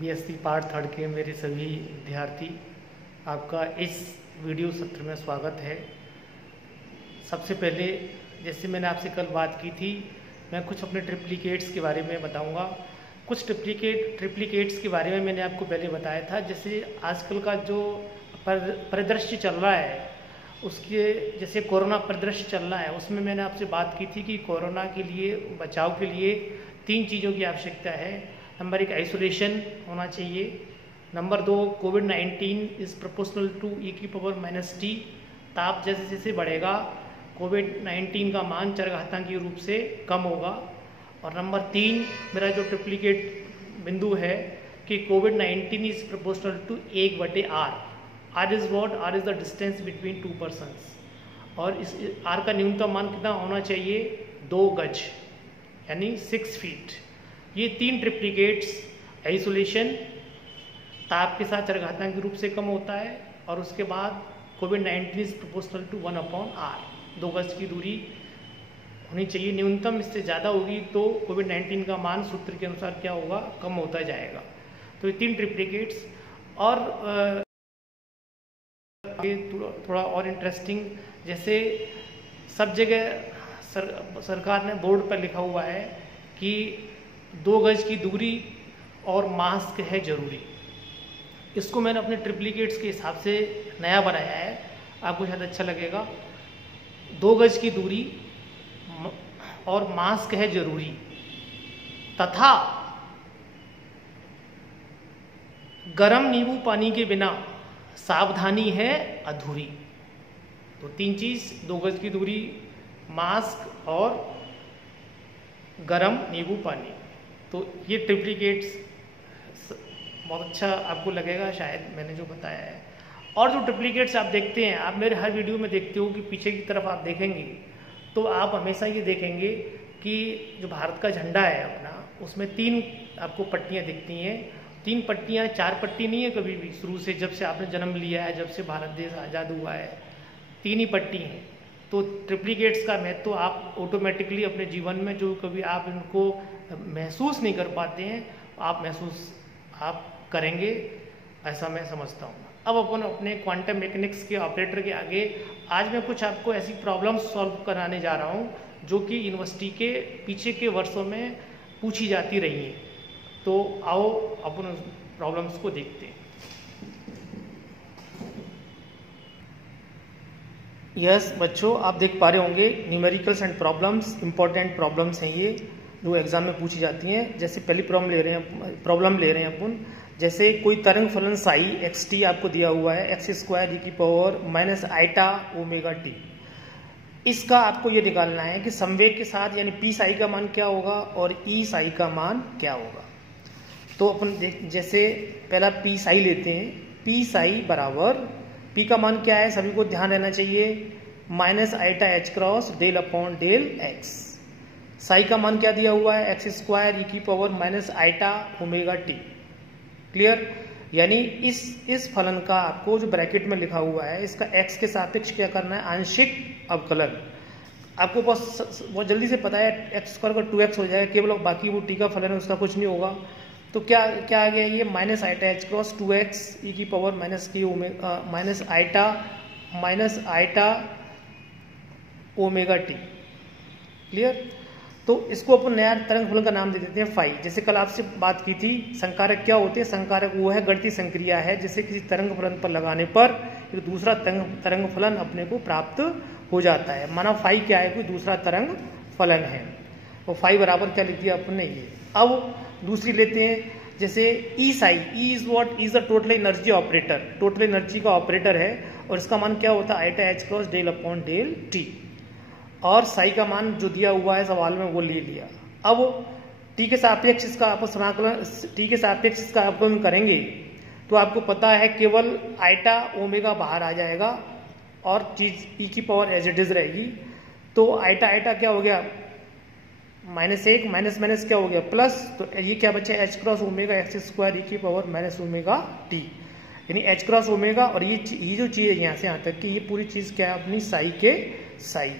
BSc part third के मेरे सभी विद्यार्थी, आपका इस वीडियो सत्र में स्वागत है। सबसे पहले, जैसे मैंने आपसे कल बात की थी, मैं कुछ अपने ट्रिप्लिकेट्स के बारे में बताऊंगा। कुछ ट्रिप्लिकेट्स के बारे में मैंने आपको पहले बताया था। जैसे आजकल का जो परिदृश्य चल रहा है, उसके जैसे कोरोना परिदृश्य चल रहा है, उसमें मैंने आपसे बात की थी कि कोरोना के लिए बचाव के लिए 3 चीज़ों की आवश्यकता है। नंबर 1, आइसोलेशन होना चाहिए। नंबर 2, कोविड-19 इज़ प्रोपोर्शनल टू e⁻⁻t। ताप जैसे जैसे बढ़ेगा, कोविड-19 का मान चरघातांकीय रूप से कम होगा। और नंबर 3, मेरा जो ट्रिप्लिकेट बिंदु है कि कोविड-19 is proportional to 1/r। r is what? r is the distance between 2 persons. और इस r का न्यूनतम मान कितना होना चाहिए? 2 गज, यानी 6 फीट। ये 3 ट्रिप्लिकेट्स, आइसोलेशन, ताप के साथ चरघातांकीय रूप से कम होता है, और उसके बाद कोविड-19 इज प्रोपोर्शनल टू 1/r। 2 गज की दूरी होनी चाहिए न्यूनतम। इससे ज़्यादा होगी तो कोविड-19 का मान सूत्र के अनुसार क्या होगा? कम होता जाएगा। तो ये 3 ट्रिप्लिकेट्स। और थोड़ा और इंटरेस्टिंग, जैसे सब जगह सरकार ने बोर्ड पर लिखा हुआ है कि 2 गज की दूरी और मास्क है जरूरी। इसको मैंने अपने ट्रिप्लिकेट्स के हिसाब से नया बनाया है, आपको शायद अच्छा लगेगा। 2 गज की दूरी और मास्क है जरूरी, तथा गर्म नींबू पानी के बिना सावधानी है अधूरी। तो 3 चीज, 2 गज की दूरी, मास्क और गरम नींबू पानी। तो ये ट्रिप्लिकेट्स बहुत अच्छा आपको लगेगा शायद, मैंने जो बताया है। और जो ट्रिप्लिकेट्स आप देखते हैं, आप मेरे हर वीडियो में देखते हो कि पीछे की तरफ आप देखेंगे तो आप हमेशा ये देखेंगे कि जो भारत का झंडा है अपना, उसमें 3 आपको पट्टियाँ दिखती हैं। 3 पट्टियाँ, 4 पट्टी नहीं है कभी भी। शुरू से जब से आपने जन्म लिया है, जब से भारत देश आज़ाद हुआ है, 3 ही पट्टी हैं। तो ट्रिप्लिकेट्स का महत्व तो आप ऑटोमेटिकली अपने जीवन में, जो कभी आप इनको महसूस नहीं कर पाते हैं, आप महसूस करेंगे, ऐसा मैं समझता हूँ। अब अपन अपने क्वांटम मैकेनिक्स के ऑपरेटर के आगे आज मैं कुछ आपको ऐसी प्रॉब्लम्स सॉल्व कराने जा रहा हूँ जो कि यूनिवर्सिटी के पीछे के वर्षों में पूछी जाती रही हैं। तो आओ अपन उस प्रॉब्लम्स को देखते हैं। यस बच्चों, आप देख पा रहे होंगे numericals and problems, important problems हैं ये, जो एग्जाम में पूछी जाती हैं। जैसे पहली प्रॉब्लम ले रहे हैं अपन। जैसे कोई तरंग फलन साई xt आपको दिया हुआ है, x² e⁻⁻t। इसका आपको ये निकालना है कि संवेग के साथ, यानी p साई का मान क्या होगा और e साई का मान क्या होगा। तो अपन जैसे पहला p साई लेते हैं। p साई बराबर, p का मान क्या है, सभी को ध्यान रहना चाहिए, -i⁻⁻x। साई का मान क्या दिया हुआ है, x² e⁻⁻t। क्लियर? यानी इस फलन का आपको जो ब्रैकेट में लिखा हुआ है, इसका x के सापेक्ष क्या करना है, आंशिक अवकलन। आपको बहुत जल्दी से पता है, x² का 2x हो जाएगा, केवल बाकी वो t का फलन है, उसका कुछ नहीं होगा। तो क्या आ गया ये, -i⁻2x e⁻⁻t। क्लियर? तो इसको अपन नया तरंग फलन का नाम दे देते हैं फाई। जैसे कल आपसे बात की थी, संकारक क्या होते हैं? संकारक वो है गणितीय संक्रिया है, जिसे किसी तरंग फलन पर लगाने पर एक दूसरा तरंग फलन अपने को प्राप्त हो जाता है। माना फाई क्या है, कोई दूसरा तरंग फलन है। और फाई बराबर क्या लिख दिया अपन ने, ये। अब दूसरी लेते हैं, जैसे E psi. E is what? Is the total energy operator, total energy का ऑपरेटर है, और इसका मान क्या होता है, i⁻⁻del/t। और साई का मान जो दिया हुआ है सवाल में वो ले लिया। अब टी के सापेक्ष इसका अवकलन करेंगे तो आपको पता है केवल i⁻ बाहर आ जाएगा और चीज e⁻ एज इट इज रहेगी। तो i⁻ क्या हो गया, -1, माइनस क्या हो गया, प्लस। तो ये क्या बचा, h×ω x²e⁻⁻t, यानी h×ω। और ये जो चीज है यहाँ से यहाँ तक कि ये पूरी चीज क्या है अपनी साई के साई।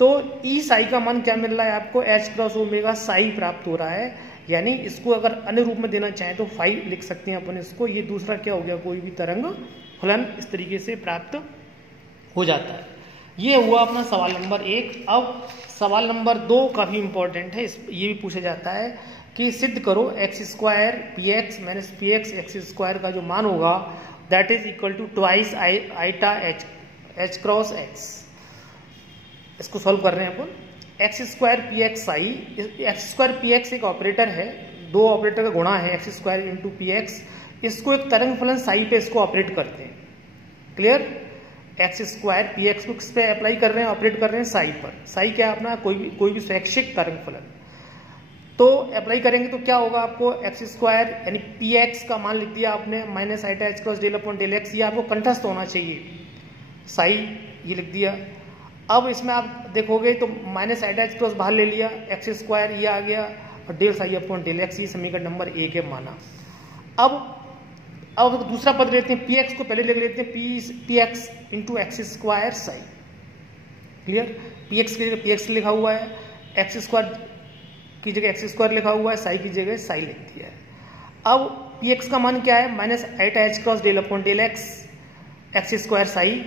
तो ई साई का मान क्या मिल रहा है आपको, h×ω साई प्राप्त हो रहा है। यानी इसको अगर अन्य रूप में देना चाहें तो फाई लिख सकते हैं अपन इसको। ये दूसरा क्या हो गया, कोई भी तरंग फलन इस तरीके से प्राप्त हो जाता है। ये हुआ अपना सवाल नंबर 1। अब सवाल नंबर 2 काफी इंपॉर्टेंट है, ये भी पूछा जाता है कि सिद्ध करो x square P X minus P X square का जो मान होगा that is equal to twice iota H cross X. इसको सॉल्व कर रहे हैं अपन। X square P X I, X square P X एक ऑपरेटर है, दो ऑपरेटर का गुणा है X square into P X. इसको एक तरंग फलन साई पे इसको ऑपरेट करते हैं। Clear? X square P x को किस पे अप्लाई कर रहे हैं, ऑपरेट कर रहे हैं साई पर। साई क्या अपना कोई भी स्वैच्छिक तरंग फलन तो अप्लाई करेंगे तो क्या होगा आपको, एक्स स्क्वायर यानी पी एक्स का मान लिख दिया आपने minus iota H cross del upon del X. ये आपको कंठस्थ होना चाहिए, साई ये लिख दिया। अब इसमें आप देखोगे तो माइनस आइटा एच क्रॉस बाहर ले लिया, एक्स स्क्वायर ये आ गया और del psi upon del X, ये समीकरण नंबर 1 है माना। अब दूसरा पद लेते हैं, पी एक्स को पहले लिख लेते हैं, P x into x square Sai. Clear? P x की जगह पी एक्स लिखा हुआ है, एक्स स्क्वायर की जगह एक्स स्क्वायर लिखा हुआ है, साई की जगह साई लिख दिया है। अब पी एक्स का मान क्या है, minus iota H cross del upon del X X square psi.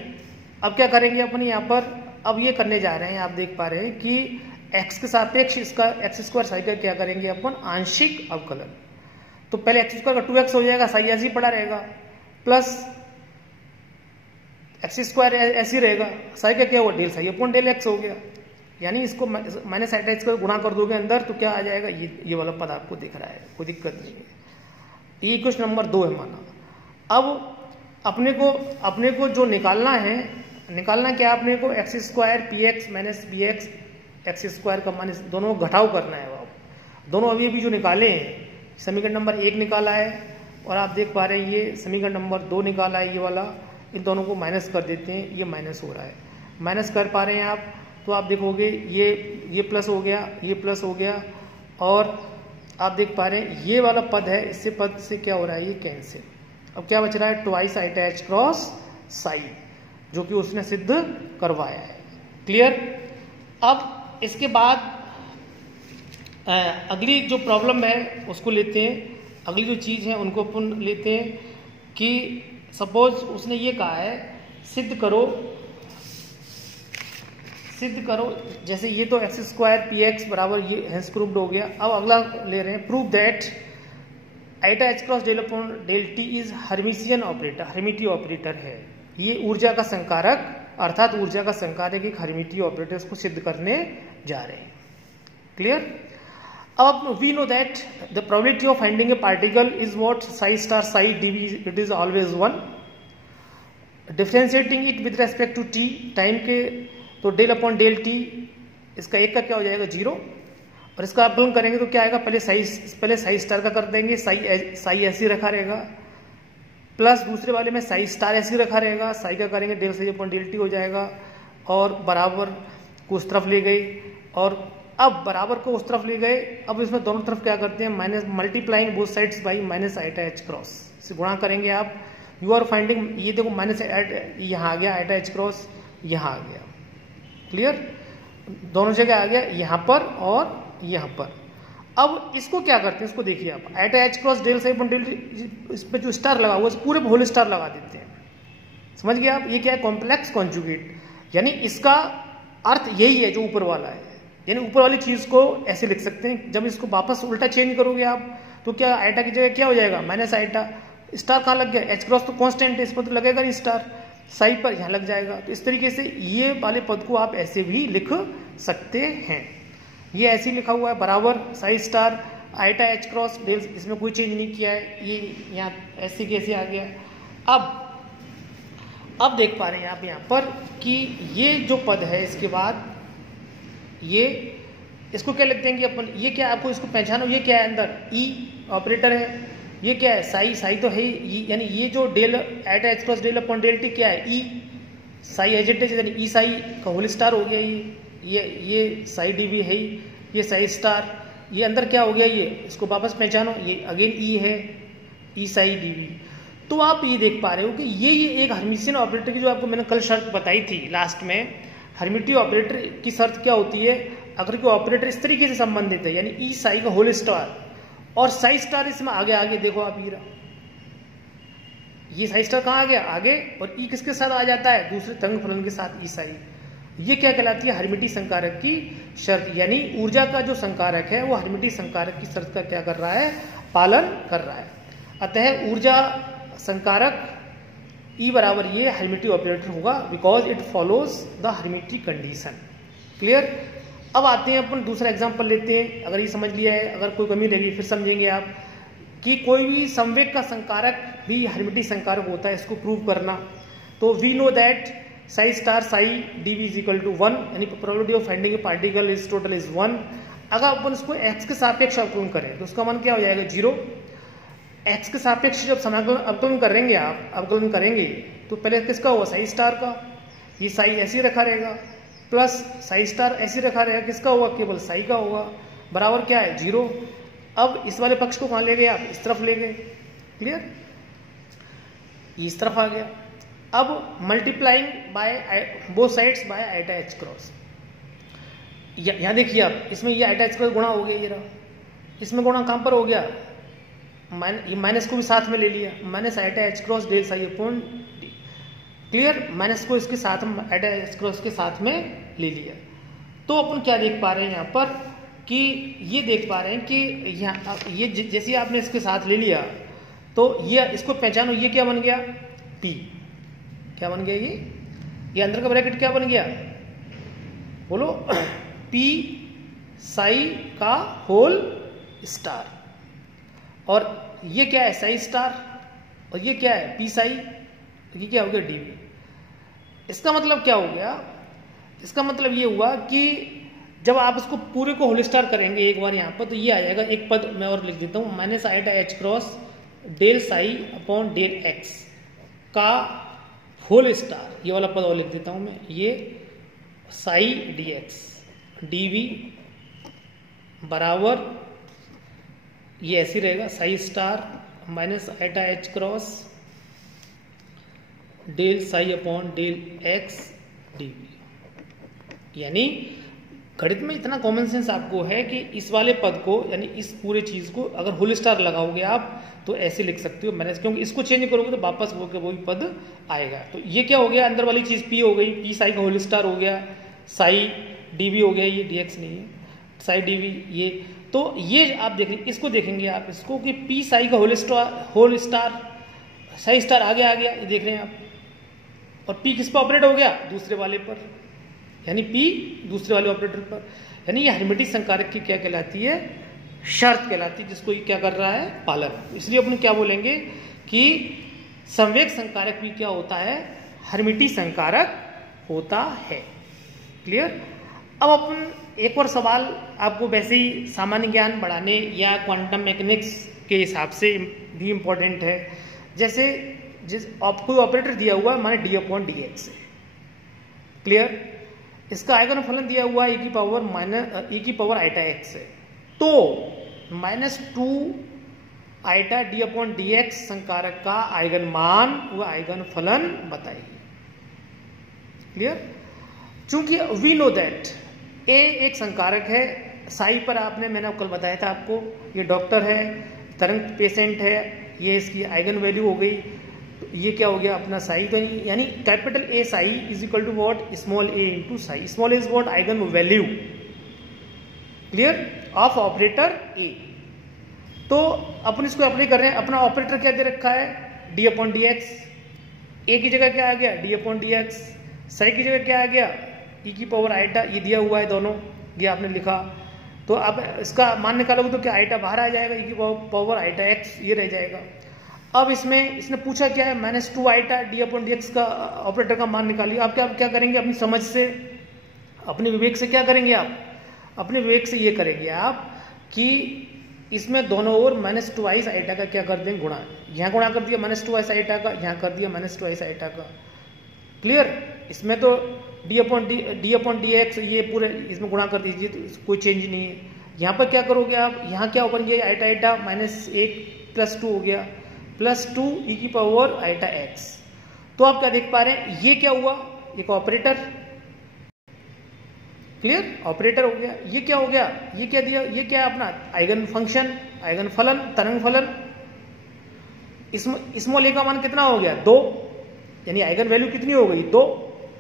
अब क्या करेंगे अपन यहाँ पर, अब ये करने जा रहे हैं, आप देख पा रहे हैं कि एक्स के सापेक्ष इसका एक्स स्क्वायर साई का क्या करेंगे अपन, आंशिक अवकलन। तो पहले एक्स स्क्वायर का 2x हो जाएगा, साई ऐसे ही पड़ा रहेगा, प्लस एक्स स्क्वायर ऐसे ही रहेगा, साई का क्या हुआ, del psi upon del X हो गया। यानी इसको माइनस आइटा एच को गुणा कर दोगे अंदर तो क्या आ जाएगा, ये वाला पद आपको दिख रहा है, कोई दिक्कत नहीं है। ये क्वेश्चन नंबर 2 है माना। अब अपने को जो निकालना क्या है, अपने को x square P X minus P x X square का मान दोनों को घटाव करना है। अब दोनों अभी जो निकाले हैं, समीकरण नंबर 1 निकाला है और आप देख पा रहे हैं ये समीकरण नंबर 2 निकाला है, ये वाला। इन दोनों को माइनस कर देते हैं, ये माइनस हो रहा है, माइनस कर पा रहे हैं आप तो आप देखोगे ये प्लस हो गया, ये प्लस हो गया और आप देख पा रहे हैं ये वाला पद है, इससे पद से क्या हो रहा है, ये कैंसिल। अब क्या बच रहा है, twice iota H cross psi, जो कि उसने सिद्ध करवाया है। क्लियर? अब इसके बाद अगली जो प्रॉब्लम है उसको लेते हैं, अगली जो चीज है उनको अपन लेते हैं कि सपोज उसने ये कहा है सिद्ध करो, जैसे ये तो एक्स स्क्वायर पी एक्स बराबर ये हेंस प्रूव्ड हो गया। अब अगला ले रहे हैं, prove that iota H cross del upon del t is hermitian operator, hermitian operator है। ये ऊर्जा का संकारक अर्थात ऊर्जा का संकारक एक हर्मिटिय ऑपरेटर को सिद्ध करने जा रहे हैं। क्लियर? अब we know that the probability of finding a particle is what, psi star psi DV, it is always 1। Differentiating it with respect to T, time के तो डेल अपॉन डेल टी, इसका एक का क्या हो जाएगा 0 और इसका अवकलन करेंगे तो क्या आएगा, पहले साई स्टार का कर देंगे, साई ऐसे रखा रहेगा, प्लस दूसरे वाले में साई स्टार ऐसे रखा रहेगा, साई का करेंगे del psi upon del T हो जाएगा और बराबर को उस तरफ ले गए और अब बराबर को उस तरफ ले गए। अब इसमें दोनों तरफ क्या करते हैं, minus multiplying both sides by minus iota H cross से गुणा करेंगे आप। यू आर फाइंडिंग, ये देखो माइनस यहाँ आ गया, आइटा एच क्रॉस यहाँ आ गया। क्लियर? दोनों जगह आ गया, यहाँ पर और यहाँ पर। अब इसको क्या करते हैं, इसको देखिए आप, iota H cross del psi upon del T, इस पे जो स्टार लगा हुआ है पूरे होल स्टार लगा देते हैं। समझ गए आप? ये क्या है, कॉम्प्लेक्स कॉन्जुगेट, यानी इसका अर्थ यही है जो ऊपर वाला है। यानी ऊपर वाली चीज को ऐसे लिख सकते हैं, जब इसको वापस उल्टा चेंज करोगे आप तो क्या आइटा की जगह क्या हो जाएगा, माइनस आइटा, स्टार कहाँ लग गया, एच क्रॉस तो कांस्टेंट है, इस पर तो लगेगा नहीं स्टार, साई पर यहाँ लग जाएगा। तो इस तरीके से ये वाले पद को आप ऐसे भी लिख सकते हैं। ये ऐसे ही लिखा हुआ है, बराबर psi star iota H cross del, इसमें कोई चेंज नहीं किया है, ये यहाँ ऐसे कैसे आ गया। अब देख पा रहे हैं आप यहाँ पर कि ये जो पद है इसके बाद ये, इसको क्या लिखते हैं कि अपन, ये क्या आपको इसको पहचानो, ये क्या है अंदर, ई ऑपरेटर है, ये क्या है साई तो है ही, यानी ये जो del iota H cross del upon del T क्या है, ई साई एजेंटेज, यानी ई साई का होल स्टार हो गया ये साई डीवी है ही, ये साई स्टार, ये अंदर क्या हो गया, ये इसको वापस पहचानो, ये अगेन ई है, ई साई डीवी। तो आप ये देख पा रहे हो कि ये एक हर्मिशियन ऑपरेटर की जो आपको मैंने कल शर्त बताई थी लास्ट में, हर्मिटिय ऑपरेटर की शर्त क्या होती है, अगर कोई ऑपरेटर इस तरीके से संबंधित है, यानी ई साई का होल स्टार और साई स्टार इसमें आगे आगे देखो आप, ये साई स्टार कहाँ आ गया आगे, और ई किसके साथ आ जाता है, दूसरे तरंग फलन के साथ, ई साई। ये क्या कहलाती है, हर्मिटिय संकारक की शर्त, यानी ऊर्जा का जो संकारक है वो हर्मिटिय संकारक की शर्त का क्या कर रहा है, पालन कर रहा है। अतः ऊर्जा संकारक E बराबर ये हर्मिटिय ऑपरेटर होगा, because it follows the hermitian condition. Clear. अब आते हैं अपन दूसरा एग्जांपल लेते हैं। अगर ये समझ लिया है, अगर कोई कमी रहेगी फिर समझेंगे आप, कि कोई भी संवेग का संकारक भी हर्मिटिय संकारक होता है, इसको प्रूव करना। तो we know that psi star psi dV is equal to 1, यानी probability of finding a particle is total is 1। अगर अपन उसको x के सापेक्ष अवकलन करें तो उसका मान क्या हो जाएगा, 0। x के सापेक्ष जब समाकलन अवकलन करेंगे आप, अवकलन करेंगे तो पहले किसका होगा, साई स्टार का, ये साई ऐसे रखा रहेगा, प्लस साई स्टार ऐसे रखा रहेगा, किसका होगा, केवल साई का होगा, बराबर क्या है, 0। अब इस वाले पक्ष को कहाँ ले गए आप, इस तरफ ले गए। क्लियर, इस तरफ आ गया। अब multiplying by both sides by iota H cross, यहां देखिए आप, इसमें ये आइटा एच क्रॉस गुणा हो गया, ये रहा, इसमें गुणा कहां पर हो गया, माइनस को भी साथ में ले लिया, minus iota H cross del psi upon D. Clear, minus को इसके साथ में आइटा एच क्रॉस के साथ में ले लिया। तो अपन क्या देख पा रहे हैं यहाँ पर, कि ये देख पा रहे हैं कि यहाँ ये जैसे आपने इसके साथ ले लिया तो ये इसको पहचानो, ये क्या बन गया, पी। क्या बन गया, ये अंदर का ब्रैकेट क्या बन गया, बोलो, पी साई का होल स्टार, और ये क्या है, साई स्टार, और ये क्या है, पी साई, तो ये क्या हो गया, डीवी। इसका मतलब क्या हो गया, इसका मतलब ये हुआ कि जब आप इसको पूरे को होल स्टार करेंगे एक बार यहाँ पर, तो ये आ जाएगा, एक पद मैं और लिख देता हूँ, minus iota H cross del psi upon del X का होल स्टार, ये वाला पद और लिख देता हूं मैं, ये साई डी एक्स डीवी बराबर ये ऐसे रहेगा, psi star minus iota H cross del psi upon del X DV. यानी गणित में इतना कॉमन सेंस आपको है कि इस वाले पद को, यानी इस पूरे चीज को अगर होल स्टार लगाओगे आप तो ऐसे लिख सकते हो माइनस, क्योंकि इसको चेंज करोगे तो वापस वो ही पद आएगा। तो ये क्या हो गया, अंदर वाली चीज पी हो गई, पी साई का होल स्टार हो गया, साई डीवी हो गया, ये डीएक्स नहीं है, साई डीवी ये। तो ये आप देख लीजिए, इसको देखेंगे आप इसको कि पी साई का होल स्टार साई स्टार आगे आ गया, ये देख रहे हैं आप, और पी किस पर ऑपरेट हो गया, दूसरे वाले पर, यानी P दूसरे वाले ऑपरेटर पर। यानी ये हर्मिटिय संकारक की क्या कहलाती है, शर्त कहलाती है, जिसको ये क्या कर रहा है, पालन। इसलिए अपन क्या बोलेंगे कि संवेग संकारक भी क्या होता है, हर्मिटिय संकारक होता है। क्लियर। अब अपन एक और सवाल आपको वैसे ही सामान्य ज्ञान बढ़ाने या क्वांटम मैकेनिक्स के हिसाब से भी इम्पोर्टेंट है। जैसे कोई ऑपरेटर दिया हुआ है, माने डी अपॉन डी एक्स है। क्लियर। इसका आइगन फलन दिया हुआ है e की पावर आइटा एक्स है, तो -2 iota D upon D x संकारक का आइगन मान व आइगन फलन बताइए। क्लियर। चूंकि वी नो दैट ए एक संकारक है, साई पर मैंने कल बताया था आपको, ये डॉक्टर है, तरंग पेशेंट है, ये इसकी आइगन वैल्यू हो गई, ये क्या हो गया अपना साई, तो यानी capital A psi is equal to what, small A into psi. Small A is what, eigen value. Clear, of operator A. तो अपन इसको अप्लाई कर रहे हैं, अपना ऑपरेटर क्या दे रखा है, डी अपॉन डी एक्स। ए की जगह क्या आ गया, D upon D x. Sai की जगह क्या आ गया, ई की पावर आइटा, ये दिया हुआ है दोनों, ये आपने लिखा। तो अब इसका मान निकालोगे तो क्या आइटा बाहर आ जाएगा, ई की पावर आइटा एक्स ये रह जाएगा। अब इसमें इसने पूछा क्या है, -2 iota D upon D X का ऑपरेटर का मान निकालिए। आप क्या करेंगे, अपनी समझ से, अपने विवेक से क्या करेंगे आप, अपने विवेक से ये करेंगे आप कि इसमें दोनों ओर -2 आइटा का क्या कर देंगे, गुणा। यहाँ गुणा कर दिया -2 आइटा का, यहाँ कर दिया -2 आइटा का। क्लियर। इसमें तो डी अपॉन डी एक्स ये पूरे इसमें गुणा कर दीजिए, तो कोई चेंज नहीं है। यहाँ पर क्या करोगे आप, यहाँ क्या बन गया, आइटा आइटा -1 + 2 हो गया, +2 ई की पावर आइटा एक्स। तो आप क्या देख पा रहे हैं, ये क्या हुआ, एक ऑपरेटर, क्लियर, ऑपरेटर हो गया। ये क्या हो गया, ये क्या दिया, ये क्या है अपना आइगन फंक्शन, आइगन फलन, तरंग फलन। स्मॉल ए का मान कितना हो गया 2, यानी आइगन वैल्यू कितनी हो गई 2।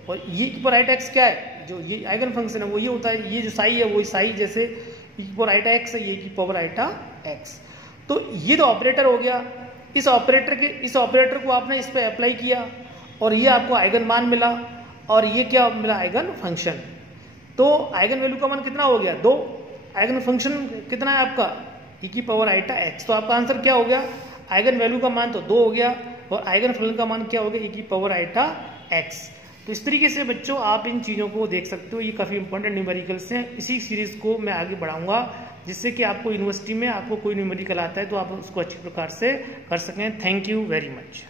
और ये की पावर राइट एक्स क्या है, जो ये आइगन फंक्शन है वो ये होता है, ये जो साई है वो साई जैसे ई की पावर राइट एक्स है, ये की पावर राइट एक्स। तो ये तो ऑपरेटर हो गया। इस ऑपरेटर को आपने इस पे अप्लाई किया और ये आपको आइगन मान मिला, और ये क्या मिला आइगन फंक्शन। तो आइगन वैल्यू का मान कितना हो गया 2, आइगन फंक्शन कितना है आपका ई की पावर राइट एक्स। तो आपका आंसर क्या हो गया, आइगन वैल्यू का मान तो 2 हो गया और आइगन फलन का मान क्या हो गया ई की पावर राइट एक्स। तो इस तरीके से बच्चों आप इन चीज़ों को देख सकते हो, ये काफ़ी इंपॉर्टेंट न्यूमेरिकल्स हैं। इसी सीरीज को मैं आगे बढ़ाऊंगा जिससे कि आपको यूनिवर्सिटी में आपको कोई न्यूमेरिकल आता है तो आप उसको अच्छी प्रकार से कर सकें। Thank you very much.